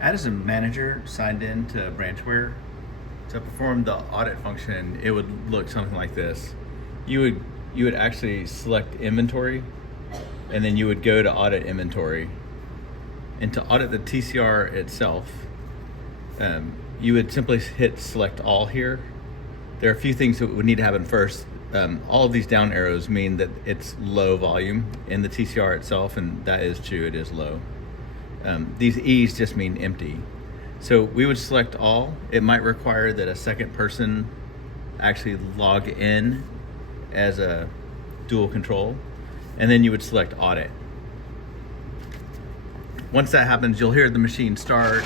As a manager signed in to Branchware to perform the audit function, it would look something like this. You would you would actually select inventory, and then you would go to audit inventory. And to audit the TCR itself, you would simply hit select all here. There are a few things that would need to happen first. All of these down arrows mean that it's low volume in the TCR itself, and that is true, it is low. These E's just mean empty. So we would select all. It might require that a second person actually log in as a dual control, and then you would select audit. Once that happens, you'll hear the machine start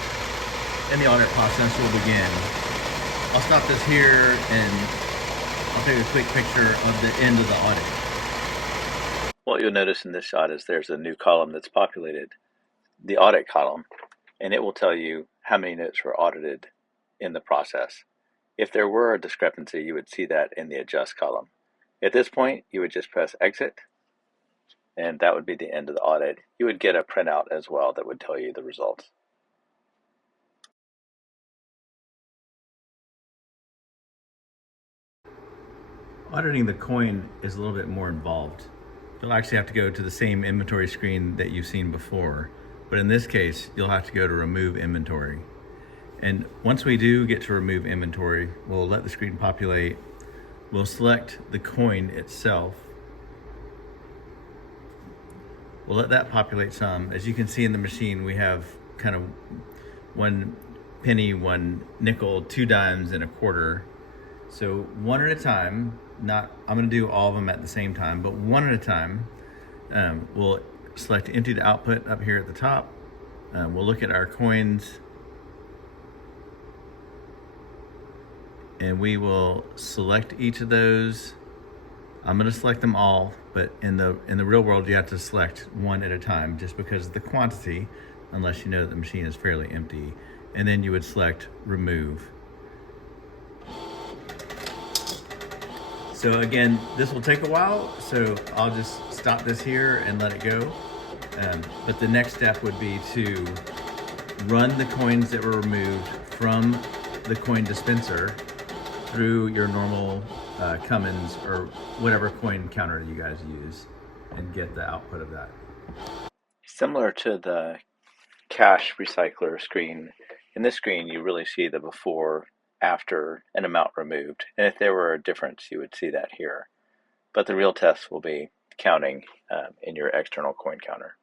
and the audit process will begin. I'll stop this here and I'll take a quick picture of the end of the audit. What you'll notice in this shot is there's a new column that's populated, the audit column, and it will tell you how many notes were audited in the process. If there were a discrepancy, you would see that in the adjust column. At this point, you would just press exit, and that would be the end of the audit. You would get a printout as well that would tell you the results. Auditing the coin is a little bit more involved. You'll actually have to go to the same inventory screen that you've seen before, but in this case, you'll have to go to remove inventory. And once we do get to remove inventory, we'll let the screen populate. We'll select the coin itself. We'll let that populate some. As you can see in the machine, we have kind of 1 penny, 1 nickel, 2 dimes, and a quarter. So one at a time, I'm gonna do all of them at the same time, but one at a time. We'll select empty to output up here at the top. We'll look at our coins, and we will select each of those. I'm gonna select them all, but in the real world, you have to select one at a time just because of the quantity, unless you know that the machine is fairly empty. And then you would select remove. So again, this will take a while, so I'll just stop this here and let it go. But the next step would be to run the coins that were removed from the coin dispenser through your normal Cummins or whatever coin counter you guys use and get the output of that. Similar to the cash recycler screen, in this screen you really see the before, after, and amount removed. And if there were a difference, you would see that here. But the real test will be counting in your external coin counter.